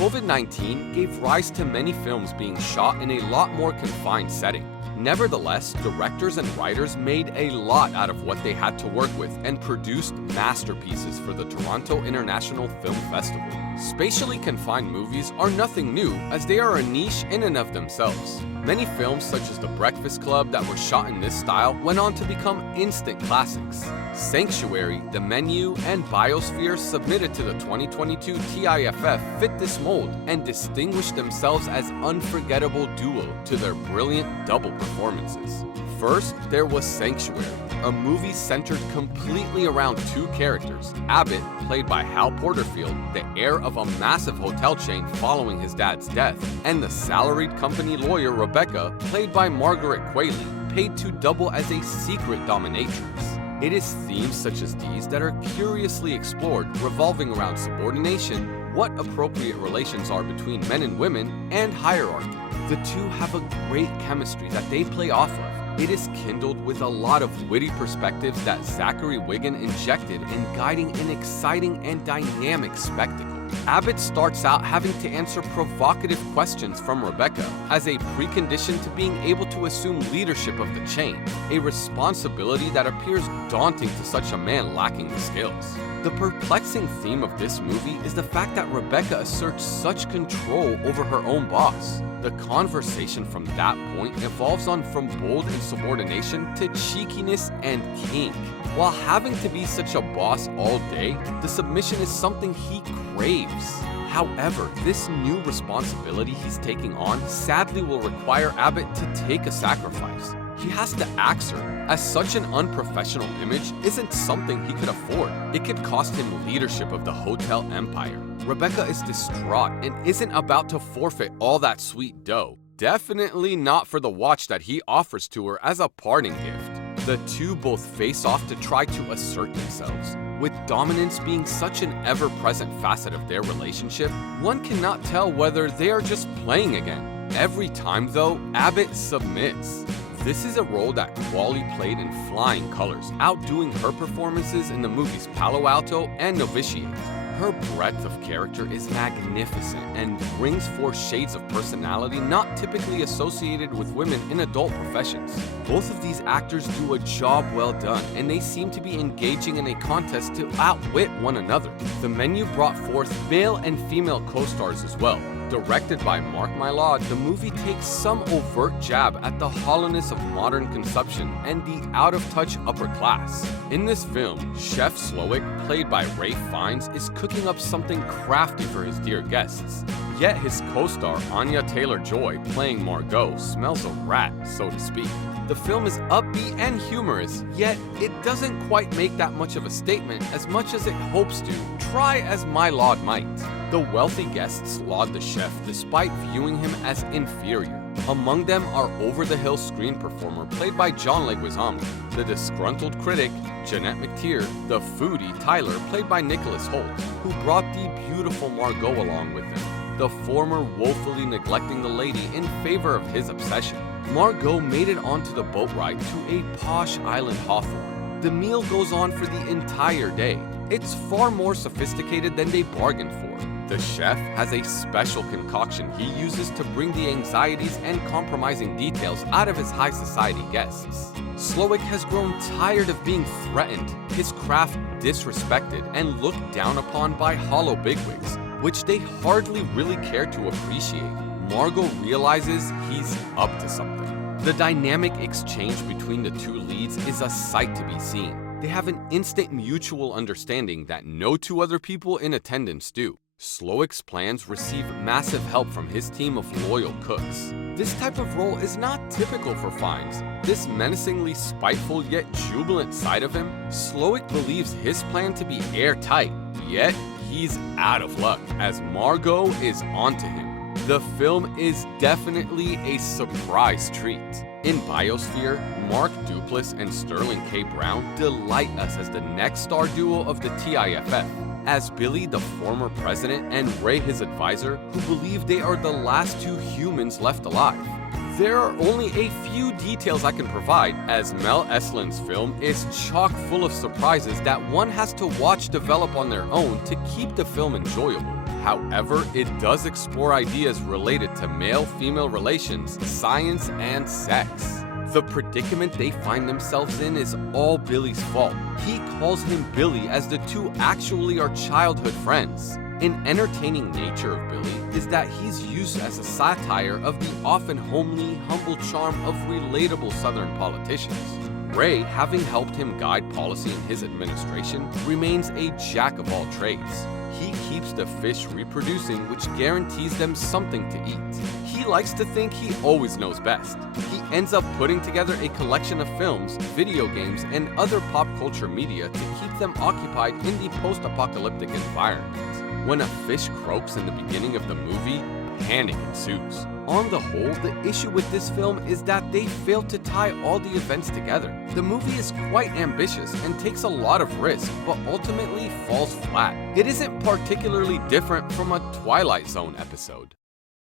COVID-19 gave rise to many films being shot in a lot more confined setting. Nevertheless, directors and writers made a lot out of what they had to work with and produced masterpieces for the Toronto International Film Festival. Spatially confined movies are nothing new, as they are a niche in and of themselves. Many films such as The Breakfast Club that were shot in this style went on to become instant classics. Sanctuary, The Menu, and Biosphere submitted to the 2022 TIFF fit this mold and distinguished themselves as unforgettable duo to their brilliant double performances. First, there was Sanctuary, a movie centered completely around two characters, Abbott, played by Hal Porterfield, the heir of a massive hotel chain following his dad's death, and the salaried company lawyer Rebecca, played by Margaret Qualley, paid to double as a secret dominatrix. It is themes such as these that are curiously explored, revolving around subordination, what appropriate relations are between men and women, and hierarchy. The two have a great chemistry that they play off of. It is kindled with a lot of witty perspectives that Zachary Wigon injected in guiding an exciting and dynamic spectacle. Abbott starts out having to answer provocative questions from Rebecca as a precondition to being able to assume leadership of the chain, a responsibility that appears daunting to such a man lacking the skills. The perplexing theme of this movie is the fact that Rebecca asserts such control over her own boss. The conversation from that point evolves on from bold insubordination to cheekiness and kink. While having to be such a boss all day, the submission is something he craves. However, this new responsibility he's taking on sadly will require Abbott to take a sacrifice. He has to axe her, as such an unprofessional image isn't something he could afford. It could cost him leadership of the hotel empire. Rebecca is distraught and isn't about to forfeit all that sweet dough. Definitely not for the watch that he offers to her as a parting gift. The two both face off to try to assert themselves. With dominance being such an ever-present facet of their relationship, one cannot tell whether they are just playing again. Every time though, Abbott submits. This is a role that Qualley played in flying colors, outdoing her performances in the movies Palo Alto and Novitiate. Her breadth of character is magnificent and brings forth shades of personality not typically associated with women in adult professions. Both of these actors do a job well done, and they seem to be engaging in a contest to outwit one another. The Menu brought forth male and female co-stars as well. Directed by Mylod, the movie takes some overt jab at the hollowness of modern consumption and the out-of-touch upper class. In this film, Chef Slowick, played by Ray Fiennes, is cooking up something crafty for his dear guests. Yet his co-star Anya Taylor-Joy, playing Margot, smells a rat, so to speak. The film is upbeat and humorous, yet it doesn't quite make that much of a statement as much as it hopes to, try as Mylod might. The wealthy guests laud the chef despite viewing him as inferior. Among them are over-the-hill screen performer played by John Leguizamo, the disgruntled critic Jeanette McTeer, the foodie Tyler played by Nicholas Hoult, who brought the beautiful Margot along with him, the former woefully neglecting the lady in favor of his obsession. Margot made it onto the boat ride to a posh island Hawthorne. The meal goes on for the entire day. It's far more sophisticated than they bargained for. The chef has a special concoction he uses to bring the anxieties and compromising details out of his high society guests. Slowick has grown tired of being threatened, his craft disrespected, and looked down upon by hollow bigwigs, which they hardly really care to appreciate. Margot realizes he's up to something. The dynamic exchange between the two leads is a sight to be seen. They have an instant mutual understanding that no two other people in attendance do. Slowick's plans receive massive help from his team of loyal cooks. This type of role is not typical for Fiennes. This menacingly spiteful yet jubilant side of him, Slowick believes his plan to be airtight, yet he's out of luck as Margot is onto him. The film is definitely a surprise treat. In Biosphere, Mark Duplass and Sterling K. Brown delight us as the next star duo of the TIFF. As Billy, the former president, and Ray, his advisor, who believe they are the last two humans left alive. There are only a few details I can provide, as Mel Eslin's film is chock full of surprises that one has to watch develop on their own to keep the film enjoyable. However, it does explore ideas related to male-female relations, science, and sex. The predicament they find themselves in is all Billy's fault. He calls him Billy as the two actually are childhood friends. An entertaining nature of Billy is that he's used as a satire of the often homely, humble charm of relatable Southern politicians. Ray, having helped him guide policy in his administration, remains a jack of all trades. He keeps the fish reproducing, which guarantees them something to eat. He likes to think he always knows best. He ends up putting together a collection of films, video games, and other pop culture media to keep them occupied in the post-apocalyptic environment. When a fish croaks in the beginning of the movie, panic ensues. On the whole, the issue with this film is that they failed to tie all the events together. The movie is quite ambitious and takes a lot of risk, but ultimately falls flat. It isn't particularly different from a Twilight Zone episode.